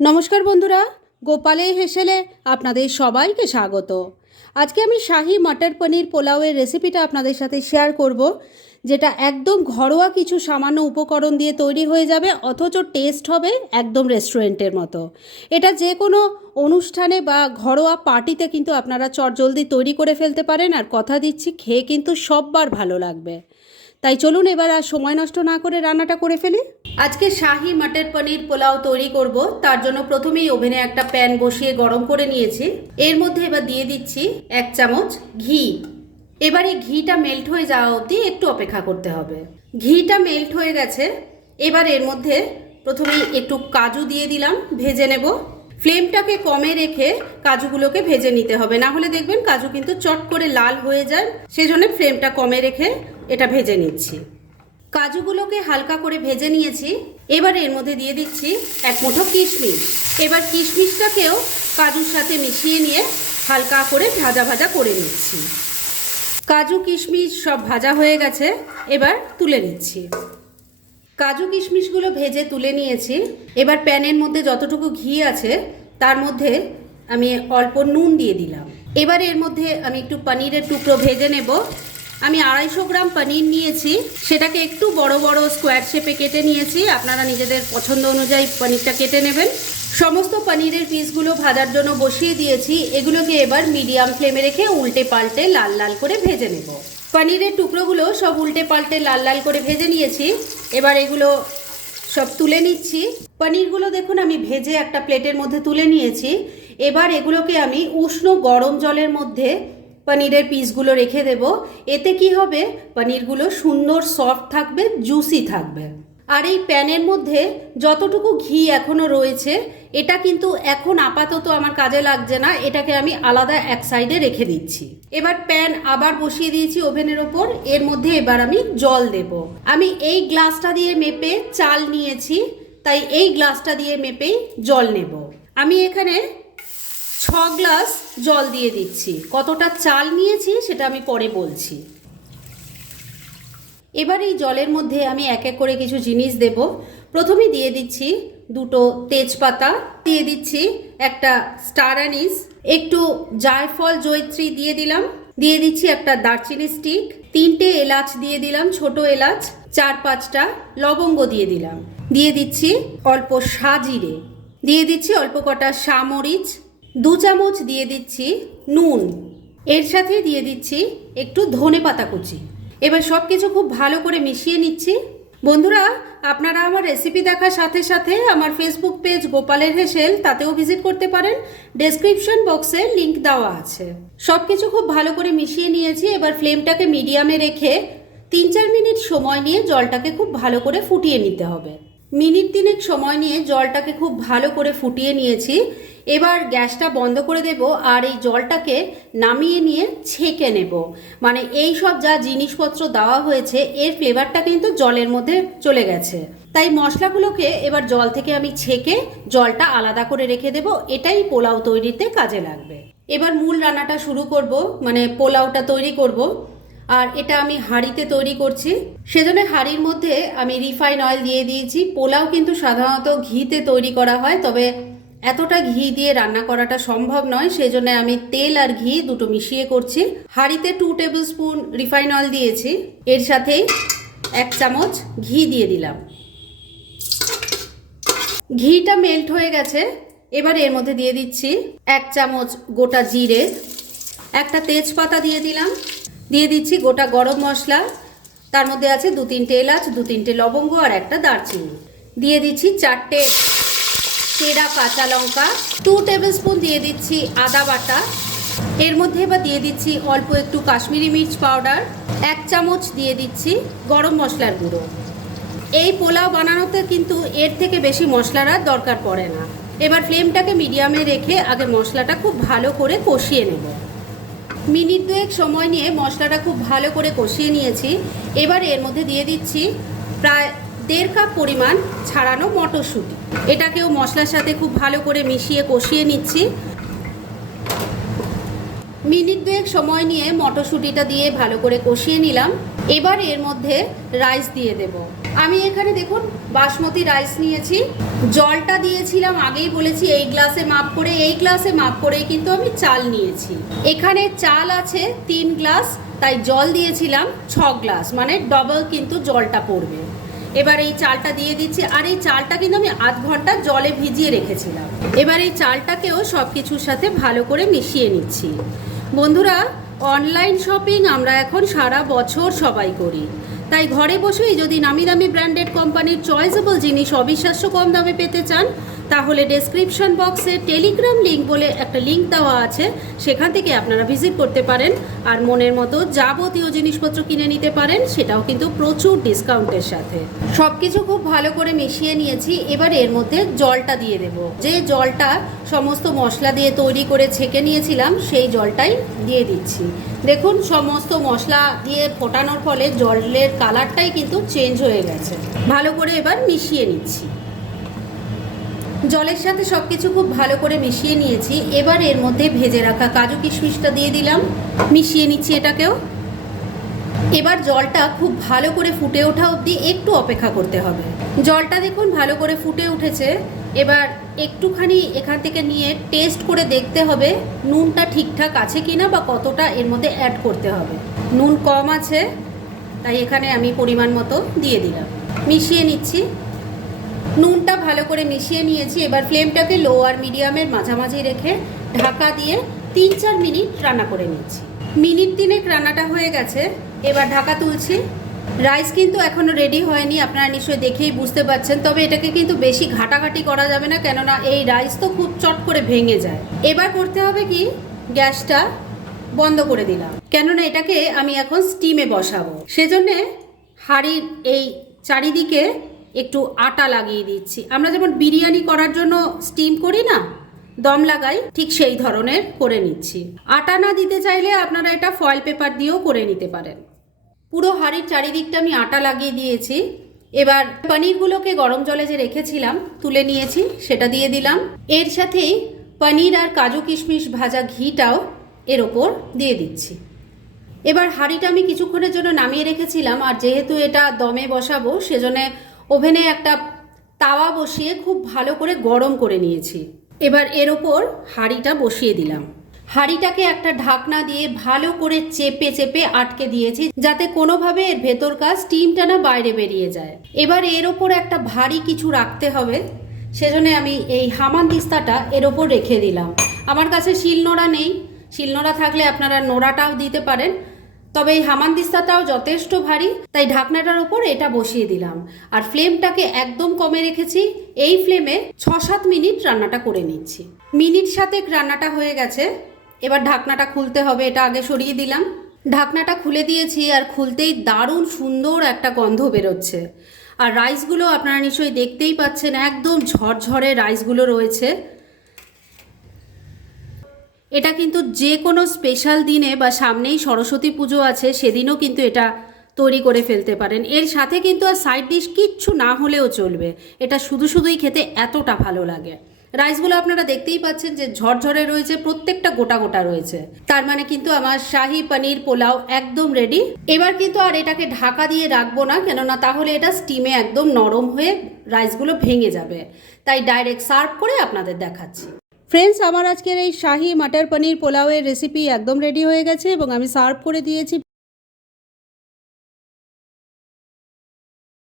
নমস্কার বন্ধুরা, গোপালে হেসেলে আপনাদের সবাইকে স্বাগত। আজকে আমি শাহি মটর পনির পোলাওয়ের রেসিপিটা আপনাদের সাথে শেয়ার করব, যেটা একদম ঘরোয়া কিছু সামান্য উপকরণ দিয়ে তৈরি হয়ে যাবে, অথচ টেস্ট হবে একদম রেস্টুরেন্টের মতো। এটা যে কোনো অনুষ্ঠানে বা ঘরোয়া পার্টিতে কিন্তু আপনারা চটজলদি তৈরি করে ফেলতে পারেন, আর কথা দিচ্ছি, খেয়ে কিন্তু সববার ভালো লাগবে। তাই চলুন এবার আর সময় নষ্ট না করে রান্নাটা করে ফেলি। আজকে শাহি মটর পনির পোলাও তৈরি করব। তার জন্য প্রথমেই ওভেনে একটা প্যান বসিয়ে গরম করে নিয়েছি। এর মধ্যে এবার দিয়ে দিচ্ছি এক চামচ ঘি। এবার এই ঘিটা মেল্ট হয়ে যাওয়া অবধি একটু অপেক্ষা করতে হবে। ঘিটা মেল্ট হয়ে গেছে। এবার এর মধ্যে প্রথমেই একটু কাজু দিয়ে দিলাম, ভেজে নেব। ফ্লেমটাকে কমে রেখে কাজুগুলোকে ভেজে নিতে হবে। না হলে দেখবেন কাজু কিন্তু চট করে লাল হয়ে যায়। সেজন্য ফ্লেমটা কমে রেখে এটা ভেজে নিচ্ছি। কাজুগুলোকে হালকা করে ভেজে নিয়েছি। এবার এর মধ্যে দিয়ে দিচ্ছি এক মুঠো কিশমিশ। এবার কিশমিশটাকেও কাজুর সাথে মিশিয়ে নিয়ে হালকা করে ভাজা ভাজা করে নিচ্ছি। কাজু কিশমিশ সব ভাজা হয়ে গেছে, এবার তুলে নিচ্ছি। কাজু কিশমিশগুলো ভেজে তুলে নিয়েছি। এবার প্যানের মধ্যে যতটুকু ঘি আছে, তার মধ্যে আমি অল্প নুন দিয়ে দিলাম। এবার এর মধ্যে আমি একটু পনিরের টুকরো ভেজে নেব। আমি আড়াইশো গ্রাম পনির নিয়েছি। সেটাকে একটু বড় বড় স্কোয়ার শেপে কেটে নিয়েছি। আপনারা নিজেদের পছন্দ অনুযায়ী পনিরটা কেটে নেবেন। সমস্ত পনিরের পিসগুলো ভাজার জন্য বসিয়ে দিয়েছি। এগুলোকে এবার মিডিয়াম ফ্লেমে রেখে উল্টে পাল্টে লাল লাল করে ভেজে নেব। পনিরের টুকরোগুলো সব উল্টে পাল্টে লাল লাল করে ভেজে নিয়েছি। এবার এগুলো সব তুলে নিচ্ছি। পনিরগুলো দেখুন, আমি ভেজে একটা প্লেটের মধ্যে তুলে নিয়েছি। এবার এগুলোকে আমি উষ্ণ গরম জলের মধ্যে পনিরের পিসগুলো রেখে দেব। এতে কি হবে? পনিরগুলো সুন্দর সফট থাকবে জুসি থাকবে। আর এই প্যানের মধ্যে যতটুকু ঘি এখনও রয়েছে, এটা কিন্তু এখন আপাতত আমার কাজে লাগছে না, এটাকে আমি আলাদা এক সাইডে রেখে দিচ্ছি। এবার প্যান আবার বসিয়ে দিয়েছি ওভেনের ওপর, এর মধ্যে এবার আমি জল দেব। আমি এই গ্লাসটা দিয়ে মেপে চাল নিয়েছি, তাই এই গ্লাসটা দিয়ে মেপেই জল নেব। আমি এখানে ছ গ্লাস জল দিয়ে দিচ্ছি। কতটা চাল নিয়েছি সেটা আমি পরে বলছি। এবার এই জলের মধ্যে আমি এক এক করে কিছু জিনিস দেব। প্রথমে দিয়ে দিচ্ছি দুটো তেজপাতা, দিয়ে দিচ্ছি একটা স্টার অ্যানিস, একটু জায়ফল জয়ত্রী দিয়ে দিলাম, দিয়ে দিচ্ছি একটা দারচিনি স্টিক, তিনটে এলাচ দিয়ে দিলাম, ছোট এলাচ, চার পাঁচটা লবঙ্গ দিয়ে দিলাম। দিয়ে দিচ্ছি অল্প সাজিরে। দিয়ে দিচ্ছি অল্প কটা সামরিচ দু চামচ দিয়ে দিচ্ছি নুন। এর সাথে দিয়ে দিচ্ছি একটু ধনে পাতা কুচি। এবার সব কিছু খুব ভালো করে মিশিয়ে নিচ্ছি। বন্ধুরা, আপনারা আমার রেসিপি দেখার সাথে সাথে আমার ফেসবুক পেজ গোপালের হেসেল তাতেও ভিজিট করতে পারেন। ডেসক্রিপশন বক্সে লিংক দেওয়া আছে। সব কিছু খুব ভালো করে মিশিয়ে নিয়েছি। এবার ফ্লেমটাকে মিডিয়ামে রেখে তিন চার মিনিট সময় নিয়ে জলটাকে খুব ভালো করে ফুটিয়ে নিতে হবে। মিনিট তিনেক সময় নিয়ে জলটাকে খুব ভালো করে ফুটিয়ে নিয়েছি। এবার গ্যাসটা বন্ধ করে দেব আর এই জলটাকে নামিয়ে নিয়ে ছেঁকে নেব। মানে এই সব যা জিনিসপত্র দেওয়া হয়েছে, এর ফ্লেভারটা কিন্তু জলের মধ্যে চলে গেছে। তাই মশলাগুলোকে এবার জল থেকে আমি ছেঁকে জলটা আলাদা করে রেখে দেব। এটাই পোলাও তৈরিতে কাজে লাগবে। এবার মূল রান্নাটা শুরু করব মানে পোলাওটা তৈরি করব। আর এটা আমি হাঁড়িতে তৈরি করছি। সেজন্য হাঁড়ির মধ্যে আমি রিফাইন অয়েল দিয়ে দিয়েছি। পোলাও কিন্তু সাধারণত ঘিতে তৈরি করা হয়, তবে এতটা ঘি দিয়ে রান্না করাটা সম্ভব নয়, সেজন্য আমি তেল আর ঘি দুটো মিশিয়ে করছি। হাঁড়িতে two tablespoon refine oil দিয়েছি। এর সাথেই এক চামচ ঘি দিয়ে দিলাম। ঘিটা মেল্ট হয়ে গেছে। এবার এর মধ্যে দিয়ে দিচ্ছি এক চামচ গোটা জিরে। একটা তেজপাতা দিয়ে দিলাম। দিয়ে দিচ্ছি গোটা গরম মশলা। তার মধ্যে আছে দু তিনটে এলাচ, দু তিনটে লবঙ্গ আর একটা দারচিনি। দিয়ে দিচ্ছি চারটে চেরা কাঁচা লঙ্কা। টু টেবিল স্পুন দিয়ে দিচ্ছি আদা বাটা। এর মধ্যে এবার দিয়ে দিচ্ছি অল্প একটু কাশ্মীরি মির্চ পাউডার। এক চামচ দিয়ে দিচ্ছি গরম মশলার গুঁড়ো। এই পোলাও বানানোতে কিন্তু এর থেকে বেশি মশলার আর দরকার পড়ে না। এবার ফ্লেমটাকে মিডিয়ামে রেখে আগে মশলাটা খুব ভালো করে কষিয়ে নেব। মিনিট দুয়েক সময় নিয়ে মশলাটা খুব ভালো করে কষিয়ে নিয়েছি। এবার এর মধ্যে দিয়ে দিচ্ছি প্রায় দেড় কাপ পরিমাণ ছাড়ানো মটরশুঁটি। এটাকেও মশলার সাথে খুব ভালো করে মিশিয়ে কষিয়ে নিচ্ছি। মিনিট দুয়েক সময় নিয়ে মটরশুঁটিটা দিয়ে ভালো করে কষিয়ে নিলাম। এবার এর মধ্যে রাইস দিয়ে দেব। আমি এখানে দেখুন বাসমতি রাইস নিয়েছি। জলটা দিয়েছিলাম, আগেই বলেছি এই গ্লাসে মাপ করে, এই গ্লাসে মাপ করেই কিন্তু আমি চাল নিয়েছি। এখানে চাল আছে তিন গ্লাস তাই জল দিয়েছিলাম ছ গ্লাস মানে ডবল কিন্তু জলটা পড়বে। এবার এই চালটা দিয়ে দিচ্ছি, আর এই চালটা কিন্তু আমি আধ ঘণ্টা জলে ভিজিয়ে রেখেছিলাম। এবার এই চালটাকেও সব কিছুর সাথে ভালো করে মিশিয়ে নিচ্ছি। বন্ধুরা অনলাইন শপিং আমরা এখন সারা বছর সবাই করি। তাই ঘরে বসেই যদি নামি দামি ব্র্যান্ডেড কোম্পানির চয়েসেবল জিনিস অবিশ্বাস্য কম দামে পেতে চান, তাহলে ডেসক্রিপশন বক্সে টেলিগ্রাম লিঙ্ক বলে একটা লিঙ্ক দেওয়া আছে। সেখান থেকে আপনারা ভিজিট করতে পারেন। আর মনের মতো যাবতীয় জিনিসপত্র কিনে নিতে পারেন, সেটাও কিন্তু প্রচুর ডিসকাউন্টের সাথে। সব কিছু খুব ভালো করে মিশিয়ে নিয়েছি, এবার এর মধ্যে জলটা দিয়ে দেব। যে জলটা সমস্ত মশলা দিয়ে তৈরি করে ছেঁকে নিয়েছিলাম, সেই জলটাই দিয়ে দিচ্ছি। দেখুন, সমস্ত মশলা দিয়ে ফোটানোর ফলে জলের কালারটাই কিন্তু চেঞ্জ হয়ে গেছে। ভালো করে এবার মিশিয়ে নিচ্ছি। জলের সাথে সব কিছু খুব ভালো করে মিশিয়ে নিয়েছি। এবার এর মধ্যে ভেজে রাখা কাজু কিশমিশটা দিয়ে দিলাম। মিশিয়ে নিচ্ছি এটাকেও। এবার জলটা খুব ভালো করে ফুটে ওঠা অবধি একটু অপেক্ষা করতে হবে। জলটা দেখুন, ভালো করে ফুটে উঠেছে। এবার একটুখানি এখান থেকে নিয়ে টেস্ট করে দেখতে হবে, নুনটা ঠিকঠাক আছে কি না বা কতটা এর মধ্যে অ্যাড করতে হবে। নুন কম আছে, তাই এখানে আমি পরিমাণ মতো দিয়ে দিলাম। মিশিয়ে নিচ্ছি। নুনটা ভালো করে মিশিয়ে নিয়েছি। এবার ফ্লেমটাকে লো আর মিডিয়ামের মাঝামাঝি রেখে ঢাকা দিয়ে তিন চার মিনিট রান্না করে নিচ্ছি। মিনিট তিনেক রান্নাটা হয়ে গেছে। এবার ঢাকা তুলছি। রাইস কিন্তু এখনও রেডি হয়নি, আপনারা নিশ্চয়ই দেখেই বুঝতে পারছেন। তবে এটাকে কিন্তু বেশি ঘাটাঘাটি করা যাবে না, কেননা এই রাইস তো খুব চট করে ভেঙে যায়। এবার করতে হবে কি? গ্যাসটা বন্ধ করে দিলাম। কেননা এটাকে আমি এখন স্টিমে বসাবো। সেজন্যে হাঁড়ির এই চারিদিকে একটু আটা লাগিয়ে দিচ্ছি। আমরা যেমন বিরিয়ানি করার জন্য স্টিম করি না, দম লাগাই, ঠিক সেই ধরনের করে নিচ্ছি। আটা না দিতে চাইলে আপনারা এটা ফয়েল পেপার দিয়েও করে নিতে পারেন। পুরো হাঁড়ির চারিদিকটা আমি আটা লাগিয়ে দিয়েছি। এবার পনিরগুলোকে গরম জলে যে রেখেছিলাম, তুলে নিয়েছি, সেটা দিয়ে দিলাম। এর সাথেই পনির আর কাজু কিশমিশ ভাজা ঘিটাও এর ওপর দিয়ে দিচ্ছি। এবার হাঁড়িটা আমি কিছুক্ষণের জন্য নামিয়ে রেখেছিলাম, আর যেহেতু এটা দমে বসাবো, সেজন্য ওভেনে একটা তাওয়া বসিয়ে খুব ভালো করে গরম করে নিয়েছি। এবার এর ওপর হাঁড়িটা বসিয়ে দিলাম। হাঁড়িটাকে একটা ঢাকনা দিয়ে ভালো করে চেপে চেপে আটকে দিয়েছি, যাতে কোনোভাবে এর ভেতরকার স্টিমটা না বাইরে বেরিয়ে যায়। এবার এর ওপর একটা ভারী কিছু রাখতে হবে, সেজন্য আমি এই হামান দিস্তাটা এর ওপর রেখে দিলাম। আমার কাছে শিলনোড়া নেই শিলনোড়া থাকলে আপনারা নোড়াটাও দিতে পারেন, তবে এই হামানদিস্তাটাও যথেষ্ট ভারী, তাই ঢাকনাটার ওপর এটা বসিয়ে দিলাম। আর ফ্লেমটাকে একদম কমে রেখেছি, এই ফ্লেমে ছ সাত মিনিট রান্নাটা করে নিচ্ছি। মিনিট সাতেক রান্নাটা হয়ে গেছে এবার ঢাকনাটা খুলতে হবে, এটা আগে সরিয়ে দিলাম। ঢাকনাটা খুলে দিয়েছি আর খুলতেই দারুণ সুন্দর একটা গন্ধ বেরোচ্ছে। আর রাইসগুলো আপনারা নিশ্চয়ই দেখতেই পাচ্ছেন, একদম ঝরঝরে রাইসগুলো রয়েছে। এটা কিন্তু যে কোনো স্পেশাল দিনে বা সামনেই সরস্বতী পুজো আছে, সেদিনও কিন্তু এটা তৈরি করে ফেলতে পারেন। এর সাথে কিন্তু আর সাইড ডিশ কিচ্ছু না হলেও চলবে। এটা শুধু শুধুই খেতে এতটা ভালো লাগে। রাইসগুলো আপনারা দেখতেই পাচ্ছেন যে ঝরঝরে রয়েছে, প্রত্যেকটা গোটা গোটা রয়েছে। তার মানে কিন্তু আমার শাহি পনির পোলাও একদম রেডি এবার কিন্তু আর এটাকে ঢাকা দিয়ে রাখব না, কেননা তাহলে এটা স্টিমে একদম নরম হয়ে রাইসগুলো ভেঙে যাবে। তাই ডাইরেক্ট সার্ভ করে আপনাদের দেখাচ্ছি। ফ্রেন্ডস আমার আজকের এই শাহি মাটার পনির পোলাওয়ের রেসিপি একদম রেডি হয়ে গেছে এবং আমি সার্ভ করে দিয়েছি।